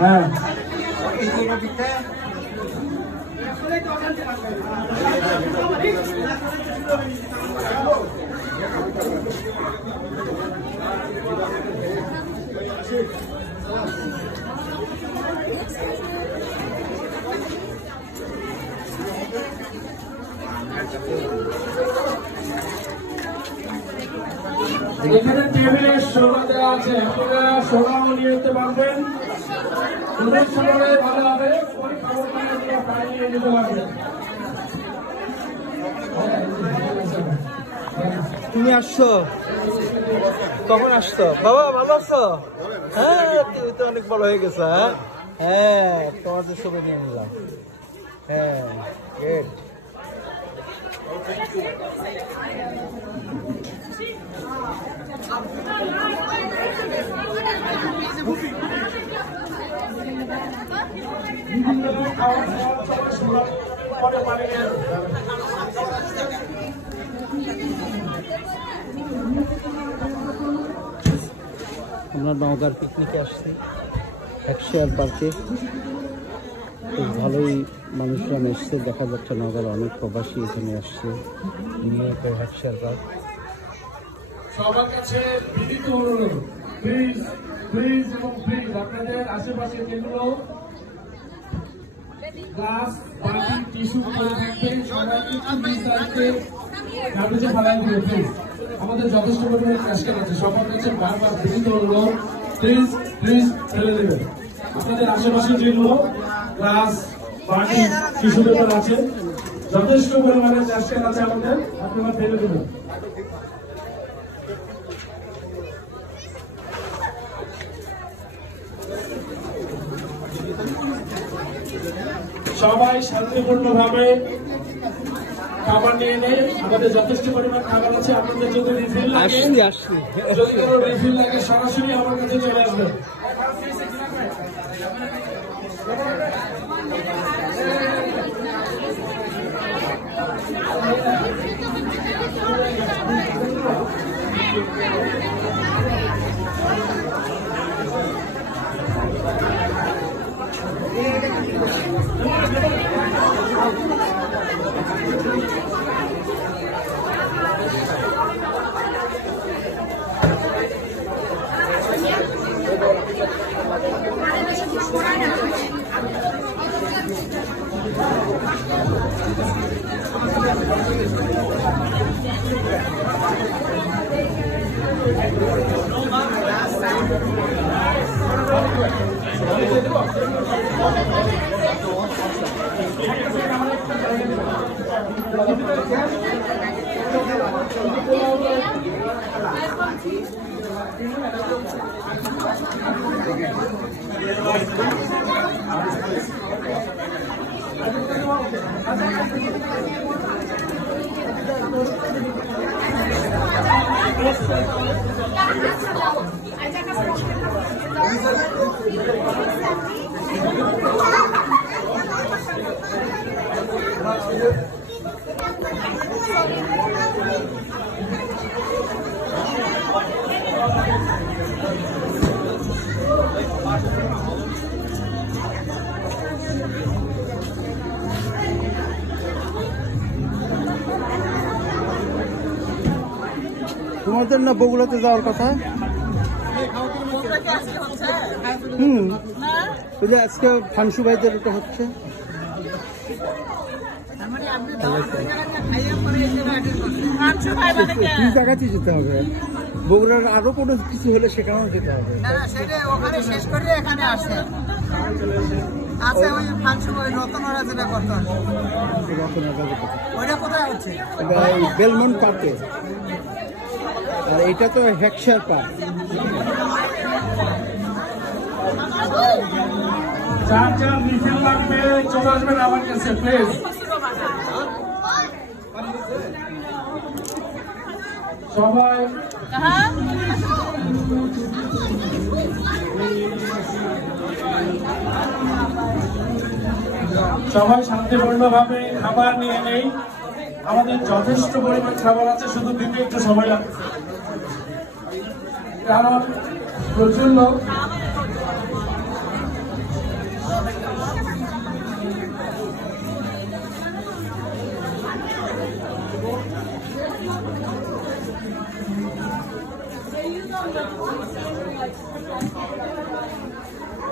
হ্যাঁ এখানে টেবিলে সোনা দেওয়া আছে, আপনারা সোনাও নিয়ে যেতে পারবেন। ভালো হবে তুমি আসছো কখন আসছো বাবা? ভালো আছো? হ্যাঁ তুমি তো অনেক বড় হয়ে গেছো। হ্যাঁ হ্যাঁ তোমাদের ছবি নিয়ে নিলাম। হ্যাঁ গুড। আমরা নওগাঁর পিকনিকে আসছি হেক্সিয়ার পার্কে। খুব ভালোই মানুষরা এসছে, দেখা যাচ্ছে নওগাঁর অনেক প্রবাসী এখানে আসছে নিউ ইয়র্কের হেক্সিয়ার পার্ক। সবার কাছে বিনীত অনুরোধ, প্লিজ প্লিজ এবং প্লিজ আপনাদের আশেপাশে যেগুলো গ্লাস বাটি টিস্যু করে থাকবেন সবাই একটু রিসাইকেল গার্বেজে ফেলাই দিবেন প্লিজ। আমাদের যথেষ্ট পরিমাণে ক্যাশকেট আছে, সবার কাছে বারবার বিনীত অনুরোধ, প্লিজ প্লিজ ফেলে দেবেন। আপনাদের আশেপাশে যেগুলো গ্লাস বাটি টিস্যু পেপার আছে যথেষ্ট পরিমাণে ক্যাশকেট আছে আমাদের, আপনারা ফেলে দেবেন। সবাই শান্তিপূর্ণভাবে খাবার নিয়ে নেয়, আমাদের যথেষ্ট পরিমাণ খাবার আছে। আপনাদের যদি রিফিল লাগে, যদি কোনো রিফিল লাগে সরাসরি আমার কাছে চলে আসবেন। তোমাদের না বগুড়াতে যাওয়ার কথা? ওই যে আজকে ফাংশু ভাইদের ওটা হচ্ছে। জায়গাতে যেতে হবে, বগুড়ার আরো কোনো কিছু হলে সেখানেও যেতে হবে। ওখানে শেষ করে এখানে আসে আচ্ছা ওই ফাংশন ওই রতনরা যেটা করতে হবে ওইটা কোথায় হচ্ছে? বেলমন্ট পার্কে। আর এটা তো হেক্সিয়ার পার্ক। যার যার রিফিল লাগবে চলে আসবেন আমার কাছে প্লিজ। সবাই সবাই শান্তিপূর্ণভাবে খাবার নিয়ে নেই। আমাদের যথেষ্ট পরিমাণ খাবার আছে, শুধু দিতে একটু সময় লাগবে, কারণ প্রচুর লোক।